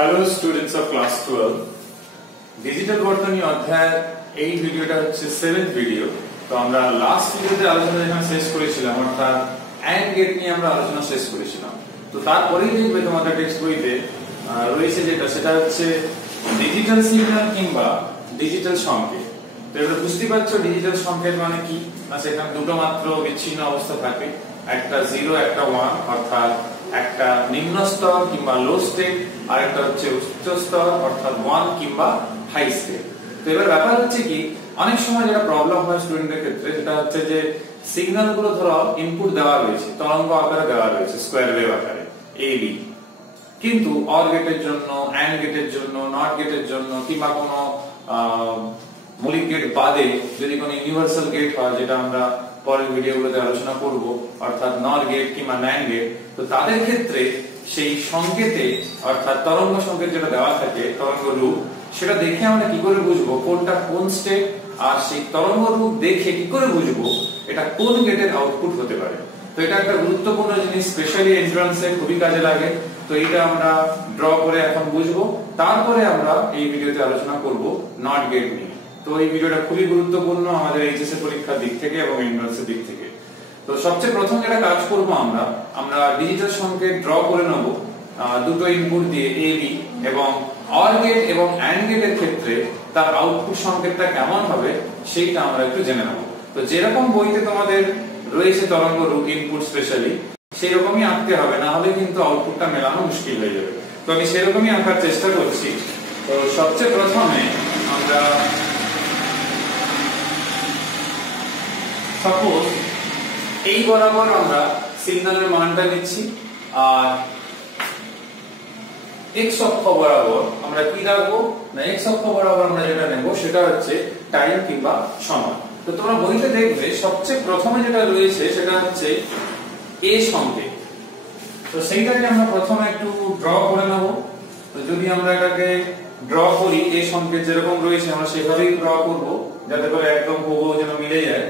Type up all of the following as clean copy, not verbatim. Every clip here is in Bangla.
Hello students of class 12 digital বর্তনী অধ্যায় এই ভিডিওটা হচ্ছে 7th ভিডিও। তো আমরা লাস্ট ভিডিওতে আলোচনা যখন শেষ করেছিলাম অর্থাৎ এন্ড গেট নিয়ে আমরা আলোচনা শেষ করেছিলাম। তো তারপরেই দেখবে তোমাদের টেক্সট বইতে রয়েছে যেটা সেটা হচ্ছে ডিজিটাল সিগন্যাল কিংবা ডিজিটাল সংকেত। তো এবার বুঝতে পারছো ডিজিটাল সংকেত মানে কি? না সেখানে দুটো মাত্র বিচ্ছিন্ন অবস্থা থাকে, একটা 0 একটা 1, অর্থাৎ একটা নিম্ন স্তর কিংবা লো স্টেট আর একটা হচ্ছে উচ্চ স্তর অর্থাৎ 1 কিংবা হাই স্টেট। তো এবার ব্যাপার হচ্ছে কি অনেক সময় যেটা প্রবলেম হয় স্টুডেন্টদের ক্ষেত্রে সেটা হচ্ছে যে সিগন্যাল গুলো ধরো ইনপুট দেওয়া রয়েছে, তরঙ্গ আকারে দেওয়া রয়েছে স্কয়ার ওয়েভ আকারে a b, কিন্তু অর গেটের জন্য, এন্ড গেটের জন্য, নট গেটের জন্য কিংবা কোনো মৌলিক গেট বাদে যদি কোনো ইউনিভার্সাল গেট হয় যেটা আমরা পরের ভিডিওগুলোতে আলোচনা করব অর্থাৎ নর গেট কিংবা ন্যান্ড গেট, তো তাদের ক্ষেত্রে সেই সংকেতে অর্থাৎ তরঙ্গ সংকেত যেটা দেওয়া থাকে তরঙ্গ রূপ সেটা দেখে আমরা কি করে বুঝবো কোনটা কোন স্টেট, আর সেই তরঙ্গ রূপ দেখে কি করে বুঝবো এটা কোন গেটের আউটপুট হতে পারে। তো এটা একটা গুরুত্বপূর্ণ জিনিস, স্পেশালি এন্ট্রান্সে খুবই কাজে লাগে। তো এটা আমরা ড্র করে এখন বুঝবো, তারপরে আমরা এই ভিডিওতে আলোচনা করব নট গেট নিয়ে। তো এই ভিডিওটা খুবই গুরুত্বপূর্ণ আমাদের এইচএসসি পরীক্ষার দিক থেকে এবং এন্ট্রান্সের দিক থেকে। তো সবচেয়ে প্রথম যেটা কাজ করব আমরা ডিজিটাল সংকেত ড্র করে নেব দুটো ইনপুট দিয়ে a b, এবং অর গেট এবং এন্ড গেটের ক্ষেত্রে তার আউটপুট সংকেতটা কেমন হবে সেইটা আমরা একটু জেনে নেব। তো যেরকম বইতে তোমাদের রয়েছে তরঙ্গ রূপ ইনপুট স্পেশালি সেই রকমই আঁকতে হবে, না হলে কিন্তু আউটপুটটা মেলানো মুশকিল হয়ে যাবে। তো আমি সেরকমই আঁকার চেষ্টা করছি। তো সবচেয়ে প্রথমে আমরা সাপোজ এই বরাবর আমরা সিগন্যালের মানটা নিচ্ছি, আর x অক্ষ বরাবর আমরা কি রাখবো না x অক্ষ বরাবর আমরা যেটা নেব সেটা হচ্ছে টাইম কিংবা সময়। তো তোমরা বইতে দেখবে সবচেয়ে প্রথমে যেটা রয়েছে সেটা হচ্ছে a সংকেত। তো সেইটাকে আমরা প্রথমে একটু ড্র করে নেব। তো যদি আমরা এটাকে ড্র করি a সংকেত যেরকম রয়েছে আমরা সেভাবেই ড্র করব যাতে করে একদম হুবহু যেন মিলে যায়।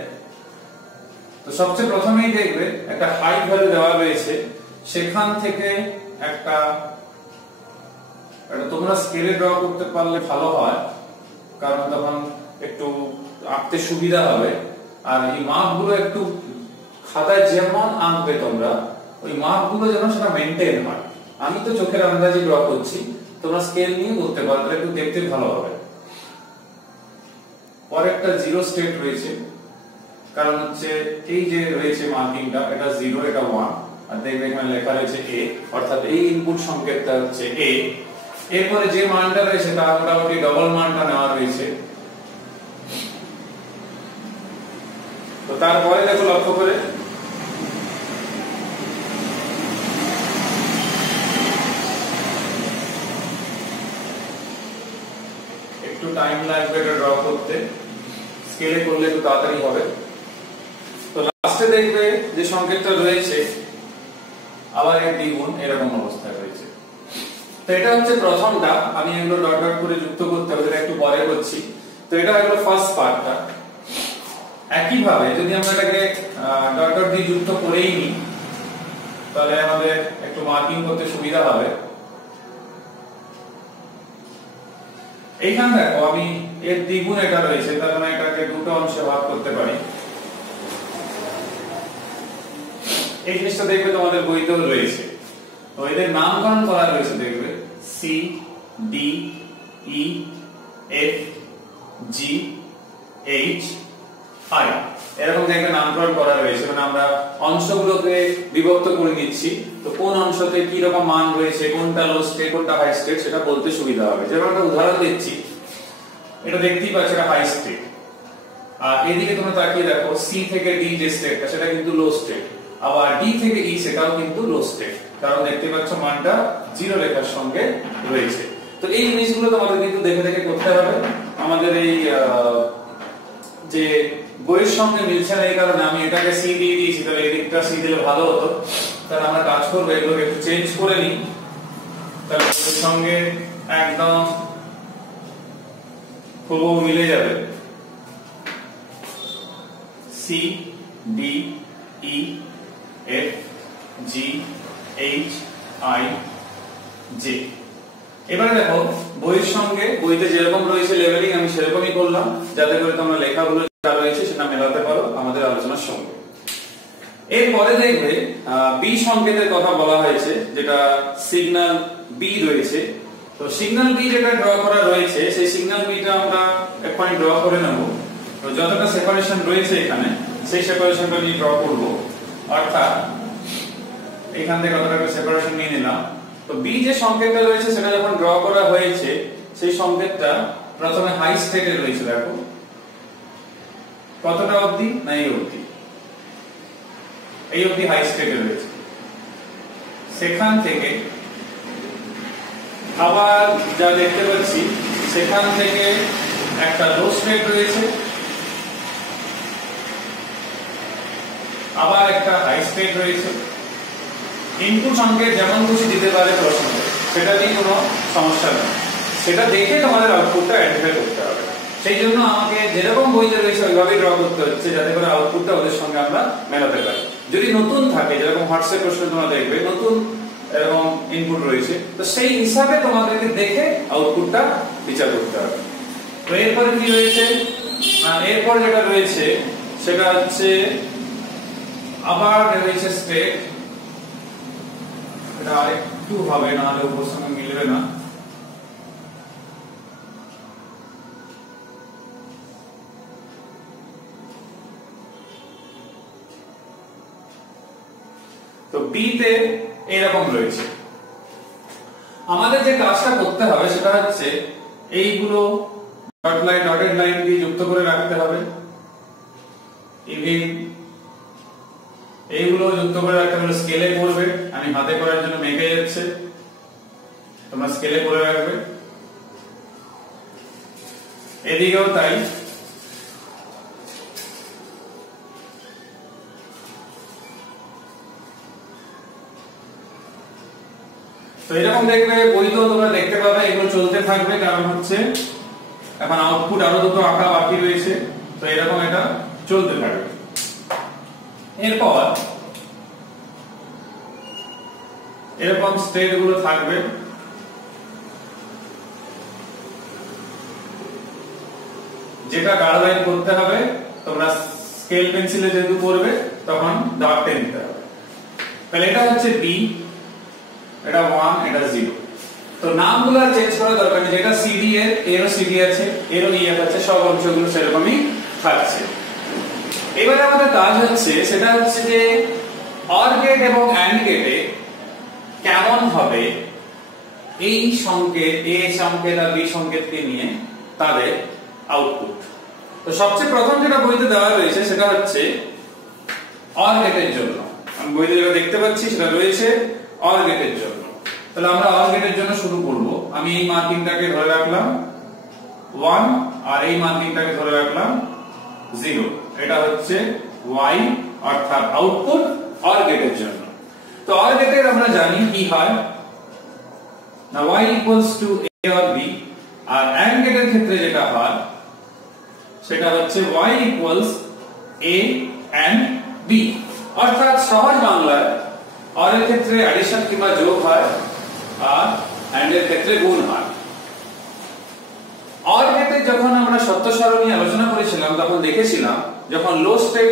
তো সবচেয়ে প্রথমেই দেখবে একটা হাইট ভ্যালু দেওয়া রয়েছে, সেখান থেকে একটা তোমরা স্কেলে ড্র করতে পারলে ভালো হয়, কারণ তখন একটু আঁকতে সুবিধা হবে। আর এই মাপগুলো একটু খাতায় যেমন আঁকবে তোমরা ওই মাপগুলো যেন সেটা মেইনটেইন হয়। আমি তো চোখের আন্দাজে ড্র করছি, তোমরা স্কেল নিয়ে করতে পারো, তাহলে একটু দেখতে ভালো হবে। পরে একটা জিরো স্টেট রয়েছে, কারণ হচ্ছে এই যে রয়েছে মার্কিংটা এটা 0 এটা 1, আর দেখবে এখানে লেখা রয়েছে a, অর্থাৎ এই ইনপুট সংকেতটা হচ্ছে a। এরপরে যে মানটা রয়েছে তার মোটামুটি ডবল মানটা নেওয়া রয়েছে। তো তারপরে দেখো লক্ষ্য করে একটু টাইম লাগবে এটা ড্র করতে, স্কেলে করলে একটু তাড়াতাড়ি হবে। তো লাস্টে দেখবে যে সংকেতটা রয়েছে আবার এর দ্বিগুণ এরকম অবস্থায় রয়েছে। তো এটা হচ্ছে প্রথমটা, আমি এগুলো ডট ডট করে যুক্ত করতে হবে, এটা একটু পরে করছি। তো এটা হলো ফার্স্ট পার্টটা। একই ভাবে যদি আমরা এটাকে ডট ডট দিয়ে যুক্ত করেই নিই তাহলে আমাদের একটু মার্কিং করতে সুবিধা হবে। এইখানে দেখো আমি এর দ্বিগুণ এটা রয়েছে, তার মানে এটাকে দুটো অংশে ভাগ করতে পারি। এই জিনিসটা দেখবে তোমাদের বইতেও রয়েছে। তো এদের নামকরণ করা রয়েছে, দেখবে C D E F G H I এরকম দেখবে নামকরণ করা রয়েছে। মানে আমরা অংশগুলোকে বিভক্ত করে নিচ্ছি, তো কোন অংশতে কি রকম মান রয়েছে, কোনটা লো স্টেট কোনটা হাই স্টেট সেটা বলতে সুবিধা হবে। যেমন একটা উদাহরণ দিচ্ছি, এটা দেখতেই পাচ্ছ এটা হাই স্টেট, আর এদিকে তোমরা তাকিয়ে দেখো সি থেকে ডি যে স্টেটটা সেটা কিন্তু লো স্টেট, আবার ডি থেকে ই সেটাও কিন্তু লো স্টেট, কারণ দেখতে পাচ্ছ মানটা 0 লেখার সঙ্গে রয়েছে। তো এই জিনিসগুলো তোমাদের কিন্তু দেখে দেখে করতে হবে। আমাদের এই যে বইয়ের সঙ্গে মিলছে না এই কারণে আমি এটাকে সি দিয়ে দিয়েছি, তাহলে এই দিকটা সি দিলে ভালো হতো। তাহলে আমরা কাজ করবো এগুলোকে একটু চেঞ্জ করে নিই, তাহলে বইয়ের সঙ্গে একদম হুবহু মিলে যাবে। C D E F G H I J এবারে দেখো বইয়ের সঙ্গে বইতে যেরকম রয়েছে লেভেলিং আমি সেরকমই করলাম, যাতে করে তোমরা লেখাগুলো যা রয়েছে সেটা মেলাতে পারো আমাদের আলোচনার সঙ্গে। এরপরে দেখবে বি সংকেতের কথা বলা হয়েছে, যেটা সিগন্যাল বি রয়েছে। তো সিগন্যাল বি যেটা ড্র করা রয়েছে সেই সিগন্যাল বিটা আমরা এখনই ড্র করে নেব। তো যতটা সেপারেশন রয়েছে এখানে সেই সেপারেশনটা নিয়ে ড্র করব, অর্থাৎ এখান থেকে কতটা সেপারেশন নিয়ে নিলাম। তো বি যে সংকেতটা রয়েছে সেটা যখন ড্র করা হয়েছে সেই সংকেতটা প্রথমে হাই স্টেটে রয়েছে। দেখো কতটা অবধি, না এই অবধি, এই অবধি হাই স্টেটে রয়েছে। সেখান থেকে আবার যা দেখতে পাচ্ছি সেখান থেকে একটা লো স্টেট রয়েছে, আবার একটা হাই স্টেট রয়েছে। ইনপুট সংকেত যেমন খুশি দিতে পারে প্রশ্ন, সেটা নিয়ে কোনো সমস্যা নেই, সেটা দেখে তোমাদের আউটপুটটা আইডেন্টিফাই করতে হবে। সেই জন্য আমাকে যেরকম বইতে রয়েছে ওইভাবেই ড্র করতে হচ্ছে, যাতে করে আউটপুটটা ওদের সঙ্গে আমরা মেলাতে পারি। যদি নতুন থাকে, যেরকম হোয়াটসঅ্যাপ প্রশ্ন তোমরা দেখবে নতুন এরকম ইনপুট রয়েছে, তো সেই হিসাবে তোমাদেরকে দেখে আউটপুটটা বিচার করতে হবে। তো এরপরে কি রয়েছে, এরপর যেটা রয়েছে সেটা হচ্ছে আবার রয়েছে স্টেট। এটা আরেকটু হবে, নাহলে উপর সঙ্গে মিলবে না। তো বি তে এরকম রয়েছে। আমাদের যে কাজটা করতে হবে সেটা হচ্ছে এইগুলো ডটেড লাইন দিয়ে যুক্ত করে রাখতে হবে, ইভেন এইগুলো যুক্ত করে রাখতে হবে। স্কেলে করবে, আমি হাতে করার জন্য মেঘে যাচ্ছে, তোমরা স্কেলে করে রাখবে। এদিকেও তাই। তো এরকম দেখবে বইতেও তোমরা দেখতে পাবে, এগুলো চলতে থাকবে, কারণ হচ্ছে এখন আউটপুট আরো দুটো আঁকা বাকি রয়েছে। তো এরকম এটা চলতে থাকবে। এরপর এরকম স্টেট গুলো থাকবে। যেটা গাঢ় লাইন করতে হবে, তোমরা স্কেল পেন্সিলে যেহেতু করবে তখন দাগ টেনে নিতে হবে। তাহলে এটা হচ্ছে বি, এটা 1, এটা 0। তো নামগুলো চেঞ্জ করার দরকার নেই, যেটা সিডি এরও সিডি আছে, এরও ইএফ আছে, সব অংশগুলো সেরকমই থাকছে। এবারে আমাদের কাজ হচ্ছে সেটা হচ্ছে যে অর গেট এবং অ্যান্ড গেটে কেমন হবে এই সংকেত, এ সংকেত আর বি সংকেতকে নিয়ে তাদের আউটপুট। তো সবচেয়ে প্রথম যেটা বইতে দেওয়া রয়েছে সেটা হচ্ছে অর গেটের জন্য। আমি বইতে যেটা দেখতে পাচ্ছি সেটা রয়েছে অর গেটের জন্য। তাহলে আমরা অর গেটের জন্য শুরু করব। আমি এই মার্কিংটাকে ধরে রাখলাম 1 আর এই মার্কিংটাকে ধরে রাখলাম 0। এটা হচ্ছে y, অর্থাৎ আউটপুট অর গেটের জন্য। তো অর গেটের আমরা জানি কি হয় না, y equals to a or b। R AND গেটের ক্ষেত্রে যেটা হয় সেটা হচ্ছে y equals a and b। অর্থাৎ সহজ বাংলায় অর এর ক্ষেত্রে অ্যাডিশন কিংবা যোগ হয় আর AND এর ক্ষেত্রে গুণ হয়। অর গেটে যখন আমরা সত্য সারণী আলোচনা করেছিলাম তখন দেখেছিলাম যখন লো স্টেট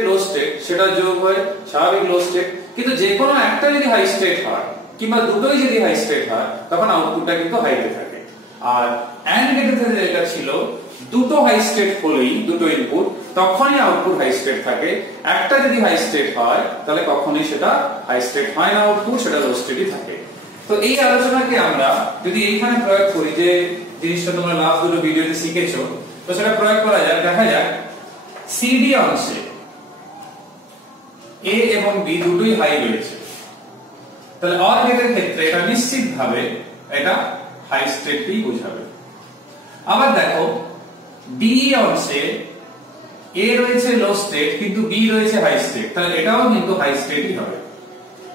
সেটা যোগ হয় স্বাভাবিক লো স্টেট, কিন্তু যে কোনো একটা যদি হাই স্টেট হয় কিংবা দুটোই যদি হাই স্টেট হয় তখন আউটপুটটা কিন্তু হাইতে থাকে। আর AND গেটে যেটা ছিল দুটো হাই স্টেট হলেই, দুটো ইনপুট, তখনই আউটপুট হাই স্টেট থাকে। একটা যদি হাই স্টেট হয় তাহলে কখনোই সেটা হাই স্টেট হয় না, আউটপুট সেটা লো স্টেটই থাকে। তো এই আলোচনাকে আমরা যদি এইখানে প্রয়োগ করি, যে জিনিসটা তোমরা লাস্ট দুটো ভিডিওতে শিখেছো, তো সেটা প্রয়োগ করা যায়। দেখা যাক সিডি অংশে এ এবং বি দুটোই হাই রয়েছে, তাহলে অর গেটের ক্ষেত্রে এটা নিশ্চিতভাবে এটা হাই স্টেটই বোঝাবে। আবার দেখো বি অংশে এ রয়েছে লো স্টেট কিন্তু বি রয়েছে হাই স্টেট, তাহলে এটাও কিন্তু হাই স্টেটই হবে।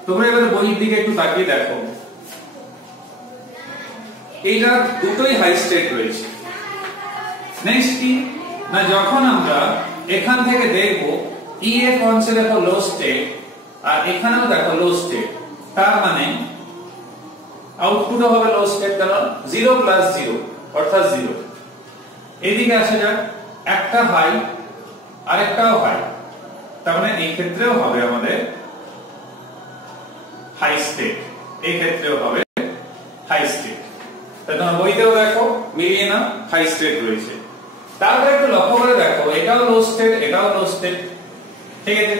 তোমরা এবার বইয়ের দিকে একটু তাকিয়ে দেখো, এইটা দুটোই হাই স্টেট রয়েছে। নেক্সট কি না, যখন আমরা এখান থেকে দেখব ইএফ অংশে দেখো লো স্টেট আর এখানেও দেখো লো স্টেট, তার মানে আউটপুটও হবে লো স্টেট, কারণ 0 প্লাস 0 অর্থাৎ 0। এদিকে আসা যাক, একটা হাই আরেকটাও হাই, তার মানে এই ক্ষেত্রেও হবে আমাদের হাই স্টেট, এই ক্ষেত্রেও হবে হাই স্টেট। তাই তোমরা বইতেও দেখো মিলিয়ে না, হাই স্টেট রয়েছে। তারপরে একটু লক্ষ্য করে দেখো, এটাও লো স্টেট এটাও লো স্টেট, ঠিক আছে?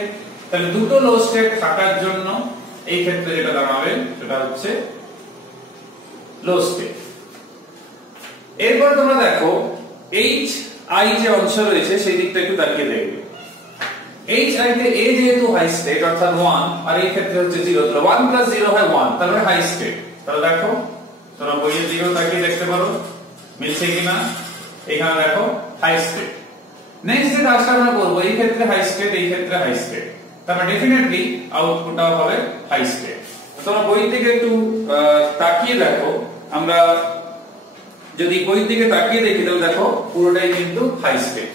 তাহলে দুটো লো স্টেট থাকার জন্য এই ক্ষেত্রে যেটা দাঁড়াবে সেটা হচ্ছে লো স্টেট। এরপর তোমরা দেখো এইচ আই যে অংশ রয়েছে সেই দিকটা একটু তাকিয়ে দেখবে। এইচ আই তে এ যেহেতু হাই স্টেট অর্থাৎ 1, আর এই ক্ষেত্রে হচ্ছে 0, তাহলে 1 প্লাস 0 হয় 1, তাহলে হাই স্টেট। তাহলে দেখো তোমরা বইয়ের দিকেও তাকিয়ে দেখতে পারো মিলছে কিনা। এখানে দেখো হাই স্টেট। নেক্সট যে কাজটা আমরা করব, এই ক্ষেত্রে হাই স্টেট এই ক্ষেত্রে হাই স্টেট, তারপর ডেফিনেটলি আউটপুটটাও হবে হাই স্টেট। তোমরা বইয়ের দিকে একটু তাকিয়ে দেখো, আমরা যদি বইয়ের দিকে তাকিয়ে দেখি তাহলে দেখো পুরোটাই কিন্তু হাই স্টেট।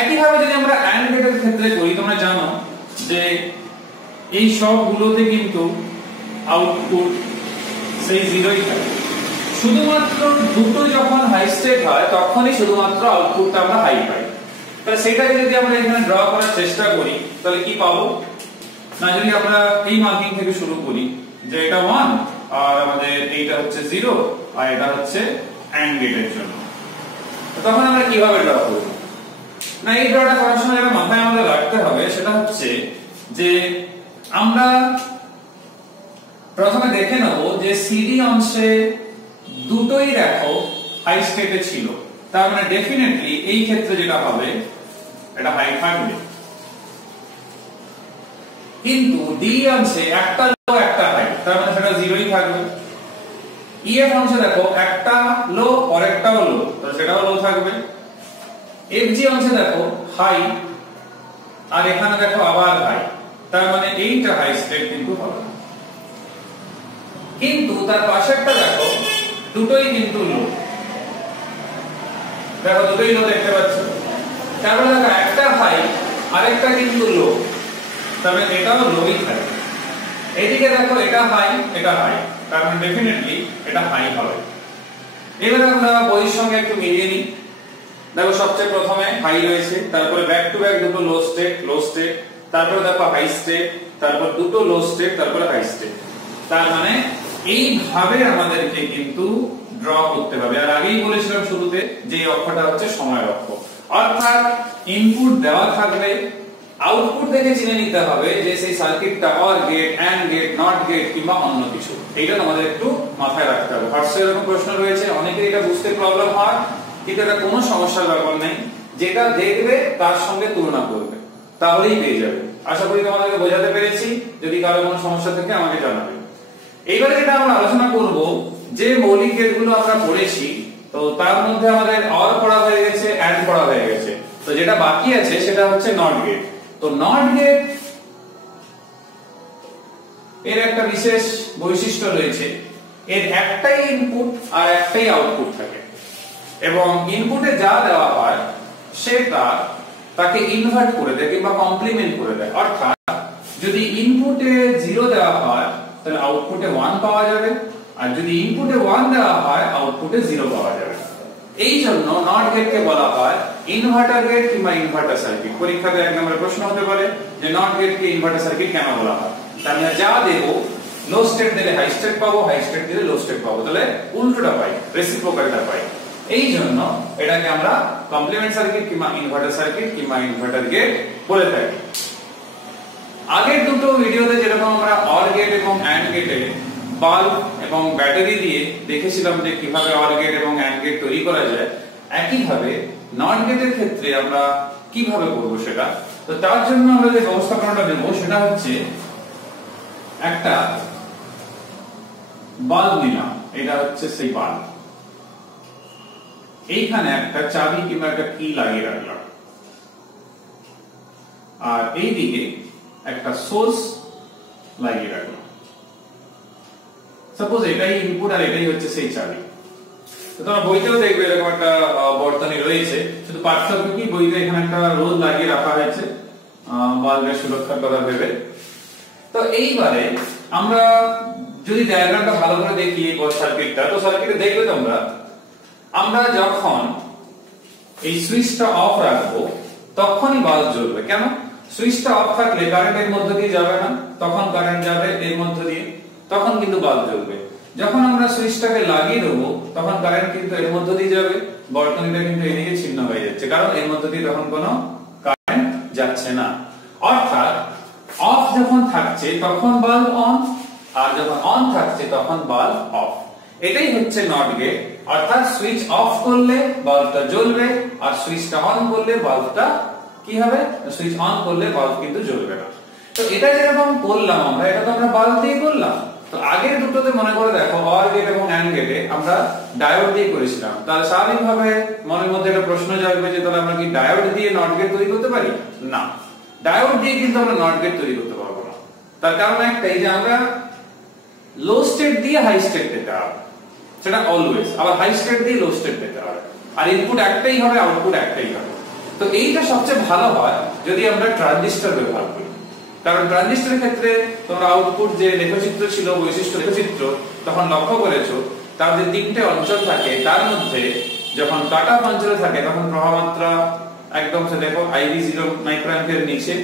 একইভাবে যদি আমরা AND গেটের ক্ষেত্রে করি, তোমরা জানো যে এই সবগুলোতে কিন্তু আউটপুট সেই 0ই থাকে, শুধুমাত্র দুটো যখন হাই স্টেট হয় তখনই শুধুমাত্র আউটপুটটা আমরা হাই পাই। তাহলে সেটাকে যদি আমরা এখানে ড্র করার চেষ্টা করি তাহলে কি পাবো না, যদি আমরা এই মার্কিং থেকে শুরু করি যে এটা 1 আর আমাদের এইটা হচ্ছে 0 আর এটা হচ্ছে AND গেটের জন্য, তখন আমরা কিভাবে ড্র করব না, এই ড্রটা করার সময় যেটা মাথায় আমাদের রাখতে হবে সেটা হচ্ছে যে আমরা প্রথমে দেখে নেব যে সিডি অংশে দুটোই দেখো হাই স্টেটে ছিল, তার মানে ডেফিনেটলি এই ক্ষেত্রে যেটা হবে এটা হাই থাকবে। কিন্তু ডি অংশে একটা লো একটা হাই, তার মানে সেটা 0ই থাকবে। ইএফ অংশে দেখো একটা লো আর একটাও লো, তাহলে সেটাও লো থাকবে। এফজি অংশে দেখো হাই আর এখানে দেখো আবার হাই, তার মানে এইটা হাই স্টেট কিন্তু হবে। কিন্তু তার পাশেরটা দেখো দুটোই কিন্তু লো, দেখো দুটোই লো দেখতে পাচ্ছ, তারপরে দেখো একটা হাই আরেকটা কিন্তু লো, তবে এটাও লোই থাকে। এদিকে দেখো এটা হাই এটা হাই, তার মানে ডেফিনেটলি এটা হাই হবে। এবারে আমরা বইয়ের সঙ্গে একটু মিলিয়ে নিই। দেখো সবচেয়ে প্রথমে হাই রয়েছে, তারপরে ব্যাক টু ব্যাক দুটো লো স্টেট, তারপরে দেখো হাই স্টেট, তারপর দুটো লো স্টেট, তারপরে হাই স্টেট। তার মানে এইভাবে আমাদেরকে কিন্তু ড্র করতে হবে। আর আগেই বলেছিলাম শুরুতে যে এই অক্ষটা হচ্ছে সময়ের অক্ষ, অর্থাৎ ইনপুট দেওয়া থাকলে আউটপুট থেকে চিনে নিতে হবে যে সেই সার্কিটটা or gate, and gate, not gate কিংবা অন্য কিছু। এইটা আমাদের একটু মাথায় রাখতে হবে। হোয়াটসঅ্যাপে এরকম প্রশ্ন রয়েছে, অনেকের এটা বুঝতে প্রবলেম হয়, কিন্তু এটা কোনো সমস্যার ব্যাপার নেই। যেটা দেখবে তার সঙ্গে তুলনা করবে, তাহলেই পেয়ে যাবে। আশা করি তোমাদেরকে বোঝাতে পেরেছি। যদি কারো কোনো সমস্যা থাকে আমাকে জানাবে। এইবারে যেটা আমরা আলোচনা করব, যে মৌলিক গেটগুলো আমরা পড়েছি, তো তার মধ্যে আমাদের অর পড়া হয়ে গেছে, অ্যান্ড পড়া হয়ে গেছে, তো যেটা বাকি আছে সেটা হচ্ছে নট গেট। তো নট গেট এর একটা বিশেষ বৈশিষ্ট্য রয়েছে, এর একটাই ইনপুট আর একটাই আউটপুট থাকে, এবং ইনপুটে যা দেওয়া হয় সেটা তাকে ইনভার্ট করে দেয় কিংবা কমপ্লিমেন্ট করে দেয়। অর্থাৎ যদি ইনপুটে 0 দেওয়া হয় তাহলে আউটপুটে 1 পাওয়া যাবে, আর যদি ইনপুটে 1 দেওয়া হয় আউটপুটে 0 পাওয়া যাবে। এই জন্য নট গেটকে বলা হয় ইনভার্টার গেট কিংবা ইনভার্টার সার্কিট। পরীক্ষাতে এক নম্বরের প্রশ্ন হতে পারে যে নট গেটকে ইনভার্টার সার্কিট কেন বলা হয়। তার মানে যা দেব, লো স্টেট দিলে হাই স্টেট পাবো, হাই স্টেট দিলে লো স্টেট পাবো, তাহলে উল্টোটা পাই, রেসিপ্রোকালটা পাই। এই জন্য এটাকে আমরা কমপ্লিমেন্ট সার্কিট কিংবা ইনভার্টার সার্কিট কিংবা ইনভার্টার গেট বলে থাকি। আগের দুটো ভিডিওতে যেরকম আমরা অর গেট এবং অ্যান্ড গেটে বাল্ব এবং ব্যাটারি দিয়ে দেখেছিলাম যে কিভাবে অর গেট এবং অ্যান্ড গেট তৈরি করা যায়, একইভাবে নট গেটের ক্ষেত্রে আমরা কিভাবে করব সেটা। তো তার জন্য আমরা যে ব্যবস্থাপনাটা দেব সেটা হচ্ছে একটা বাল্ব নিলাম, এটা হচ্ছে সেই বাল্ব, এইখানে একটা চাবি কিংবা একটা কি লাগিয়ে রাখলাম, আর এইদিকে একটা সোর্স লাগিয়ে রাখলাম। সাপোজ এটাই ইনপুট আর এটাই হচ্ছে সেই চাবি। তো তোমরা বইতেও দেখবে এরকম একটা বর্তনী রয়েছে, শুধু পার্থক্য কি বইতে এখানে একটা রোধ লাগিয়ে রাখা হয়েছে বাল্বের সুরক্ষার কথা ভেবে। তো এইবারে আমরা যদি ডায়াগ্রামটা ভালো করে দেখি এই সার্কিটটা, তো সার্কিটে দেখবে তোমরা, আমরা যখন এই সুইচটা অফ রাখবো তখনই বাল্ব জ্বলবে। কেন? সুইচটা অফ থাকলে কারেন্ট এর মধ্য দিয়ে যাবে না, তখন কারেন্ট যাবে এর মধ্য দিয়ে, তখন কিন্তু বাল্ব জ্বলবে। যখন আমরা সুইচটাকে লাগিয়ে দেবো তখন কারেন্ট কিন্তু এর মধ্য দিয়ে যাবে, বর্তনীটা কিন্তু এদিকে ছিন্ন হয়ে যাচ্ছে, কারণ এর মধ্য দিয়ে তখন কোনো কারেন্ট যাচ্ছে না। অর্থাৎ অফ যখন থাকছে তখন বাল্ব অন, আর যখন অন থাকছে তখন বাল্ব অফ। এটাই হচ্ছে নট গেট। অর্থাৎ সুইচ অফ করলে বাল্বটা জ্বলবে, আর সুইচটা অন করলে বাল্বটা কি হবে? সুইচ অন করলে বাল্ব কিন্তু জ্বলবে না। তো এটা যেরকম করলাম আমরা, এটা তো আমরা বাল্ব দিয়ে করলাম। তো আগের দুটোতে মনে করে দেখো, অর গেট এবং অ্যান্ড গেটে আমরা ডায়োড দিয়ে করেছিলাম। তাহলে স্বাভাবিকভাবে মনের মধ্যে একটা প্রশ্ন জাগবে যে তাহলে আমরা কি ডায়োড দিয়ে নট গেট তৈরি করতে পারি? না, ডায়োড দিয়ে কিন্তু আমরা নট গেট তৈরি করতে পারবো না। তার কারণ একটাই, যে আমরা লো স্টেট দিয়ে হাই স্টেট পেতে হবে, সেটা অলওয়েজ। আবার হাই স্টেট দিয়ে লো স্টেট পেতে হবে, আর ইনপুট একটাই হবে, আউটপুট একটাই হবে। তো এইটা সবচেয়ে ভালো হয় যদি আমরা ট্রানজিস্টর ব্যবহার করি, কারণ ট্রানজিস্টরের ক্ষেত্রে তোমরা আউটপুট যে লেখচিত্র ছিল, বৈশিষ্ট্য লেখচিত্র, তখন লক্ষ্য করেছো তার যে তিনটে অঞ্চল থাকে তার মধ্যে যখন কাট অফ অঞ্চলে থাকে তখন প্রবাহমাত্রা একদম সে দেখো IB0 মাইক্রোঅ্যাম্পিয়ার নিচে,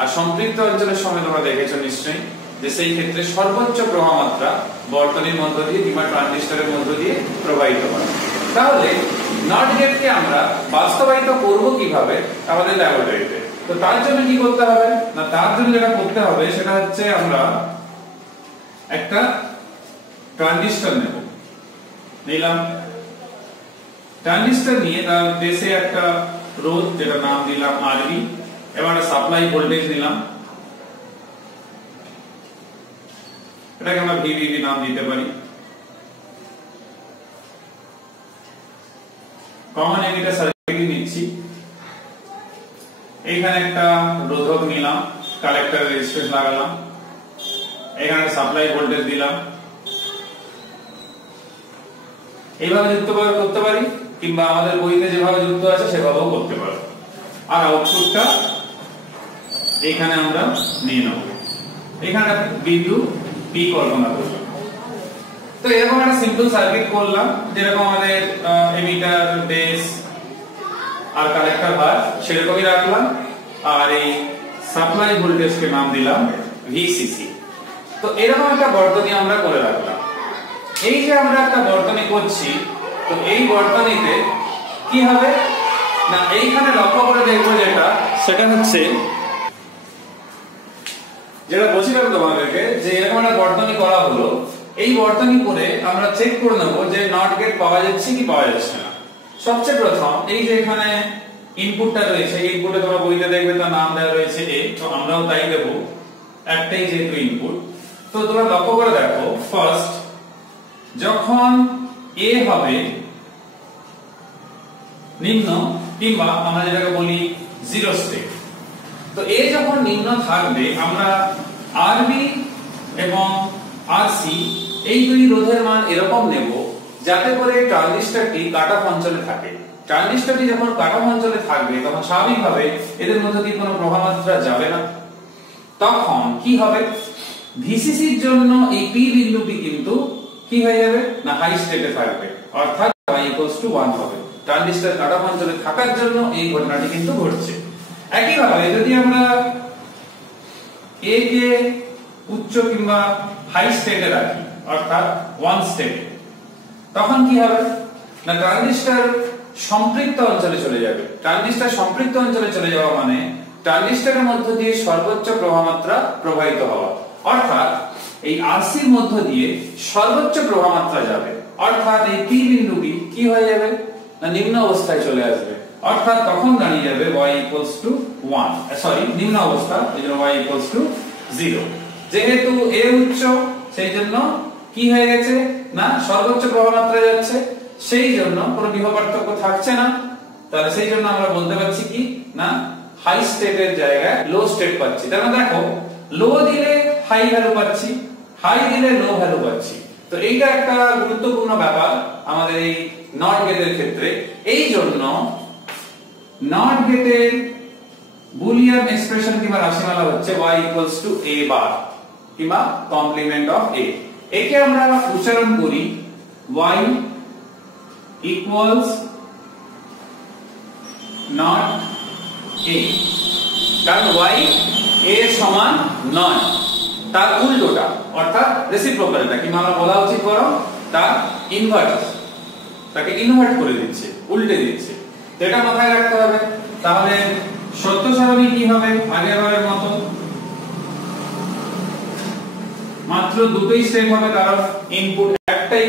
আর সম্পৃক্ত অঞ্চলের সময় তোমরা দেখেছো নিশ্চয়ই যে সেই ক্ষেত্রে সর্বোচ্চ প্রবাহমাত্রা বর্তনীর মধ্য দিয়ে কিংবা ট্রানজিস্টরের মধ্য দিয়ে প্রবাহিত হয়। তাহলে নট গেটকে আমরা বাস্তবায়িত করব কিভাবে আমাদের ল্যাবরেটরিতে? তো তার জন্য কি করতে হবে না, তার জন্য যেটা করতে হবে সেটা হচ্ছে আমরা একটা ট্রানজিস্টর নিলাম। ট্রানজিস্টর নিয়ে তার বেসে একটা রোধ, যেটা নাম দিলাম RB, এবং একটা সাপ্লাই ভোল্টেজ নিলাম, এটাকে আমরা VVB নাম দিতে পারি। কমন এমিটার সার্কিট নিচ্ছি, এইখানে একটা রোধক নিলাম, কালেক্টর রেজিস্ট্যান্স লাগালাম, এখানে সাপ্লাই ভোল্টেজ দিলাম। এইভাবে যুক্ত করতে পারি, কিংবা আমাদের বইতে যেভাবে যুক্ত আছে সেভাবেও করতে পারি। আর আউটপুটটা এইখানে আমরা নিয়ে নেব, এখানে বিন্দু P কল্পনা করলাম। তো এরকম একটা সিম্পল সার্কিট করলাম, যেরকম আমাদের এমিটার, বেস আর কালেক্টর ভার সেরকমই রাখলাম, আর এই সাপ্লাই ভোল্টেজকে নাম দিলাম VCC। তো এরকম একটা বর্তনী আমরা করে রাখলাম। এই যে আমরা একটা বর্তনী করছি, তো এই বর্তনীতে কি হবে না, এইখানে লক্ষ্য করে দেখবো সেটা হচ্ছে, যেটা বলছিলাম তোমাদেরকে, যে এরকম একটা বর্তনী করা হলো। এই বর্তনী করে আমরা চেক করে নেবো যে নট গেট পাওয়া যাচ্ছে কি পাওয়া যাচ্ছে না। সবচেয়ে প্রথম এই যে এখানে ইনপুটটা রয়েছে, ইনপুটে তোমরা বইতে দেখবে তার নাম দেওয়া রয়েছে A, তো আমরাও তাই দেব, একটাই যেহেতু ইনপুট। তো তোমরা লক্ষ্য করে দেখো, ফার্স্ট যখন A হবে নিম্ন, কিংবা আমরা যেটাকে বলি জিরো স্টেট, তো A যখন নিম্ন থাকবে আমরা RB এবং RC এই দুই রোধের মান এরকম নেব যাতে করে ট্রানজিস্টরটি কাট অফ অঞ্চলে থাকে। ট্রানজিস্টরটি যখন কাট অফ অঞ্চলে থাকবে তখন স্বাভাবিকভাবে এদের মধ্যে দিয়ে কোনো প্রবাহমাত্রা যাবে না। তখন কি হবে, VCC এর জন্য এই P বিন্দুটি কিন্তু কি হয়ে যাবে না, হাই স্টেটে থাকবে, অর্থাৎ y = 1 হবে। ট্রানজিস্টর কাট অফ অঞ্চলে থাকার জন্য এই ঘটনাটি কিন্তু ঘটছে। একইভাবে যদি আমরা A কে উচ্চ কিংবা হাই স্টেটে রাখি, অর্থাৎ 1 স্টেটে, তখন কি হবে না, ট্রানজিস্টর সম্পৃক্ত অঞ্চলে চলে যাবে। ট্রানজিস্টর সম্পৃক্ত অঞ্চলে চলে যাওয়া মানে ট্রানজিস্টরের মধ্য দিয়ে সর্বোচ্চ প্রবাহমাত্রা প্রবাহিত হওয়া, অর্থাৎ এই RC এর মধ্য দিয়ে সর্বোচ্চ প্রবাহমাত্রা যাবে, অর্থাৎ এই P বিন্দুটি কি হয়ে যাবে না, নিম্ন অবস্থায় চলে আসবে। অর্থাৎ তখন দাঁড়িয়ে যাবে y = 1, সরি নিম্ন অবস্থা, এজন্য y = 0। যেহেতু A উচ্চ, সেই জন্য কি হয়ে গেছে না, সর্বোচ্চ প্রবাহমাত্রা যাচ্ছে, সেই জন্য কোনো বিভব পার্থক্য থাকছে না। তাহলে সেই জন্য আমরা বলতে পারছি কি না, হাই স্টেটের জায়গায় লো স্টেট পাচ্ছি। তার মানে দেখো, লো দিলে হাই ভ্যালু পাচ্ছি, হাই দিলে লো ভ্যালু পাচ্ছি। তো এইটা একটা গুরুত্বপূর্ণ ব্যাপার আমাদের এই নট গেটের ক্ষেত্রে। এই জন্য নট গেটের বুলিয়ান এক্সপ্রেশন কিংবা রাশিমালা হচ্ছে y = a বার কিংবা কমপ্লিমেন্ট অফ A। একে আমরা উচ্চারণ করি y equals not a, কারণ y a এর সমান নয়, তার উল্টোটা অর্থাৎ রেসিপ্রোকালটা কিংবা আমরা বলা উচিত বরং তার ইনভার্স, তাকে ইনভার্ট করে দিচ্ছে, উল্টে দিচ্ছে। তো এটা মাথায় রাখতে হবে। তাহলে সত্য সারণী কি হবে? আগেরবারের মতো মাত্র দুটোই স্টেপ হবে, কারণ ইনপুট একটাই,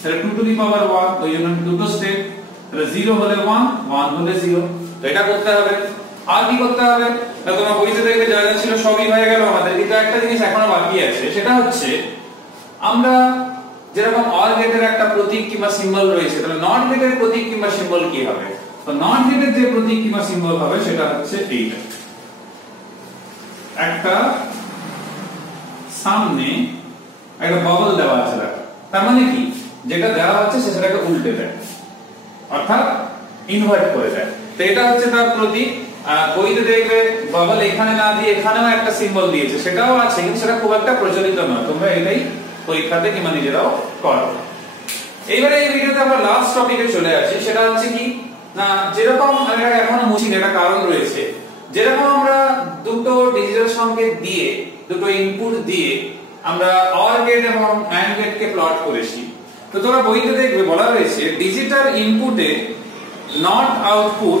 তাহলে 2 টু দি পাওয়ার 1, ওই জন্য দুটো স্টেপ। তাহলে 0 হলে 1, 1 হলে 0। তো এটা করতে হবে। আর কি করতে হবে? তোমরা বইতে দেখবে যা যা ছিল সবই হয়ে গেল আমাদের, কিন্তু একটা জিনিস এখনো বাকি আছে, সেটা হচ্ছে আমরা যেরকম অর গেটের একটা প্রতীক কিংবা সিম্বল রয়েছে, তাহলে নট গেটের প্রতীক কিংবা সিম্বল কি হবে? তো নট গেটের যে প্রতীক কিংবা সিম্বল হবে সেটা হচ্ছে এইটা, একটা সামনে একটা বাবল দেওয়া আছে দেখো। তার মানে কি, যেটা দেওয়া হচ্ছে সেটাকে উল্টে দেয়, অর্থাৎ ইনভার্ট করে দেয়। তো এটা হচ্ছে তার প্রতীক। বইতে দেখবে বাবল এখানে না দিয়ে এখানেও একটা সিম্বল দিয়েছে, সেটাও আছে, কিন্তু সেটা খুব একটা প্রচলিত নয়। তোমরা এটাই পরীক্ষাতে কিংবা নিজেরাও করো। এইবারে এই ভিডিওতে আমরা লাস্ট টপিকে চলে আসি, সেটা হচ্ছে কি না, যেরকম আমি এখনো মুছিনি, একটা কারণ রয়েছে। যেরকম আমরা দুটো ডিজিটাল সংকেত দিয়ে, দুটো ইনপুট দিয়ে আমরা অর গেট এবং অ্যান্ড গেট কে প্লট করেছি। তো তোমরা বইতে দেখবে বলা রয়েছে ডিজিটাল ইনপুটে নট আউটপুট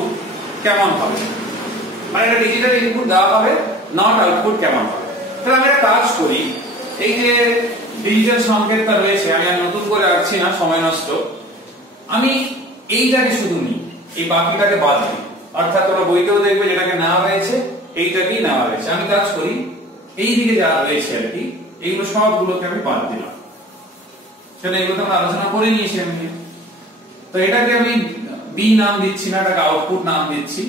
কেমন হবে, মানে একটা ডিজিটাল ইনপুট দেওয়া হবে, নট আউটপুট কেমন হবে। তাহলে আমরা একটা কাজ করি, এই যে ডিজিটাল সংকেতটা রয়েছে, আমি আর নতুন করে আঁকছি না, সময় নষ্ট। আমি এইটাকে শুধু নিই, এই বাকিটাকে বাদ দিই। অর্থাৎ তোমরা বইতেও দেখবে যেটাকে নেওয়া হয়েছে এইটাকেই নেওয়া হয়েছে। আমি কাজ করি, এই দিকে যা রয়েছে আর কি, এইগুলো সবগুলোকে আমি বাদ দিলাম। সেটা এগুলো তো আমরা আলোচনা করে নিয়েছি আমি। তো এটাকে আমি বি নাম দিচ্ছি না, এটাকে আউটপুট নাম দিচ্ছি।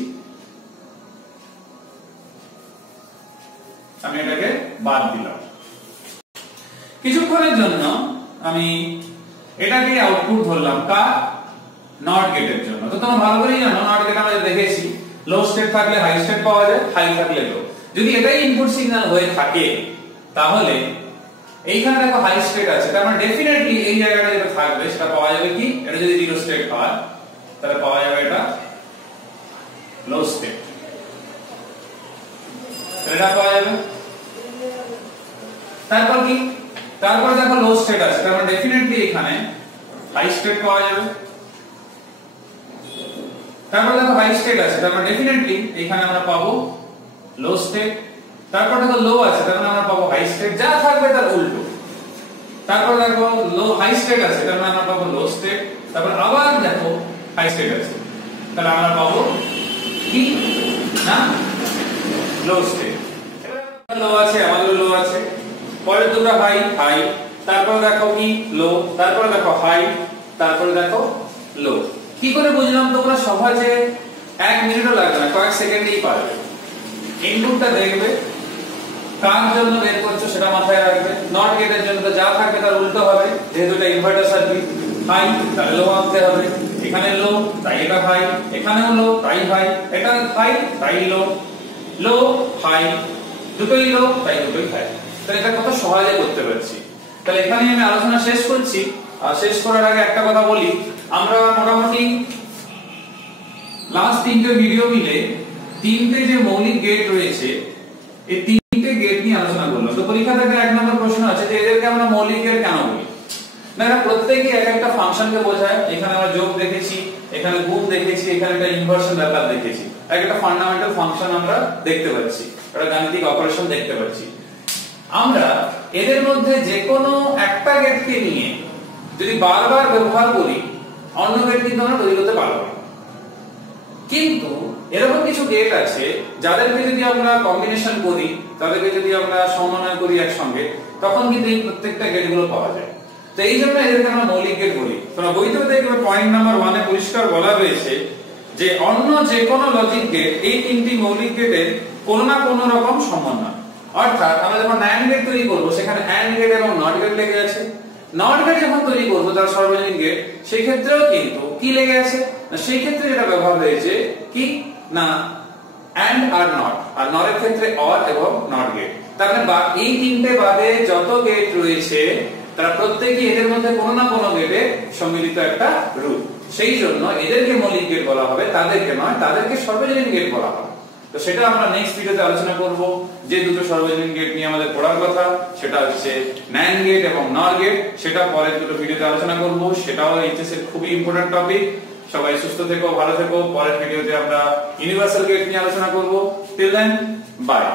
আমি এটাকে বাদ দিলাম। কিছুক্ষণের জন্য আমি এটাকে আউটপুট ধরলাম, কার? নট গেটের জন্য। তো তোমরা ভালো করেই জানো নট গেট আমরা দেখেছি, লো স্টেট থাকলে হাই স্টেট পাওয়া যায়, হাই থাকলে লো। যদি এটাই ইনপুট সিগন্যাল হয়ে থাকে তাহলে এইখানে দেখো হাই স্টেট আছে, তার মানে ডেফিনেটলি এই জায়গাটা যেটা থাকবে সেটা পাওয়া যাবে কি, এটা যদি জিরো স্টেট হয় তাহলে পাওয়া যাবে এটা লো স্টেট, এটা পাওয়া যাবে। তারপর কি, তারপর দেখো লো স্টেট আছে, তার মানে ডেফিনেটলি এখানে হাই স্টেট পাওয়া যাবে। তারপর দেখো হাই স্টেট আছে, তার মানে ডেফিনেটলি এখানে আমরা পাবো লো স্টেট। তারপর দেখো লো আছে, তার মানে আমরা পাবো হাই স্টেট, যা থাকবে তার উল্টো। তারপর দেখো লো হাই স্টেট আছে, তার মানে আমরা পাবো লো স্টেট। তারপর আবার দেখো হাই স্টেট আছে, তাহলে আমরা পাবো কি না লো স্টেট। লো আছে, আমাদের লো আছে, পরের দুটো হাই হাই, তারপর দেখো কি লো, তারপর দেখো হাই, তারপর দেখো লো। কি করে বুঝলাম? তোমরা সহজে 1 মিনিটও লাগবে না, কয়েক সেকেন্ডেই পারবে। ইনপুটটা দেখবে, কার জন্য বের করছো সেটা মাথায় রাখবে। নট গেটের জন্য তো যা থাকবে তার উল্টো হবে, যেহেতু এটা ইনভার্টার সার্কিট। হাই তাহলে লো আনতে হবে, এখানে লো তাই এটা হাই, এখানেও লো তাই হাই, এটা হাই তাই লো, লো হাই, দুটোই লো তাই দুটোই হাই। তাহলে এটা কত সহজে করতে পারছি। তাহলে এখানে আমি আলোচনা শেষ করছি। আর শেষ করার আগে একটা কথা বলি, আমরা মোটামুটি লাস্ট 3টে ভিডিও মিলে 3টে যে মৌলিক গেট রয়েছে, এই 3টে গেট নিয়ে আলোচনা করলাম। তো পরীক্ষা থেকে 1 নম্বর প্রশ্ন আছে যে এদেরকে আমরা মৌলিক গেট কেন বলি? না, এরা প্রত্যেকই এক একটা ফাংশনকে বোঝায়। এখানে আমরা যোগ দেখেছি, এখানে গুণ দেখেছি, এখানে একটা ইনভার্সন ব্যাপার দেখেছি, একটা ফান্ডামেন্টাল ফাংশন আমরা দেখতে পাচ্ছি, একটা গাণিতিক অপারেশন দেখতে পাচ্ছি। আমরা এদের মধ্যে যে কোনো একটা গেটকে নিয়ে যদি বারবার ব্যবহার করি, অন্য গেট কিন্তু আমরা তৈরি করতে পারবো না। কিন্তু এরকম কিছু গেট আছে যাদেরকে যদি আমরা কম্বিনেশন করি, তাদেরকে যদি আমরা সমন্বয় করি একসঙ্গে, তখন কিন্তু এই প্রত্যেকটা গেটগুলো পাওয়া যায়। তো এই জন্য এদেরকে আমরা মৌলিক গেট বলি। তোমরা বইতেও দেখবে পয়েন্ট নাম্বার 1 এ পরিষ্কার বলা রয়েছে যে অন্য যে কোনো লজিক গেট এই 3টি মৌলিক গেটের কোনো না কোনো রকম সমন্বয়। অর্থাৎ আমরা যখন NAND গেট তৈরি করব, সেখানে AND গেট এবং NOT গেট লেগে আছে। NOT গেট যখন তৈরি করব, তার সর্বজনীন গেট, সেই ক্ষেত্রেও কিন্তু কি লেগে আছে না, সেই ক্ষেত্রে যেটা ব্যবহার হয়েছে কি না AND R NOT, R NOR এর ক্ষেত্রে OR এবং NOT গেট। তার মানে এই 3টে বাদে যত গেট রয়েছে তারা প্রত্যেকই এদের মধ্যে কোনো না কোনো গেটে সম্মিলিত একটা রূপ, সেই জন্য এদেরকে মৌলিক গেট বলা হবে, তাদেরকে নয়, তাদেরকে সর্বজনীন গেট বলা হবে। তো সেটা আমরা নেক্সট ভিডিওতে আলোচনা করব। যে দুটো সর্বজনীন গেট নিয়ে আমাদের পড়ার কথা সেটা হচ্ছে NAND গেট এবং NOR গেট, সেটা পরের দুটো ভিডিওতে আলোচনা করব। সেটাও এইচএস এর খুবই ইম্পর্টেন্ট টপিক। সবাই সুস্থ থেকো, ভালো থেকো। পরের ভিডিওতে আমরা ইউনিভার্সাল গেট নিয়ে আলোচনা করব। Till then, by.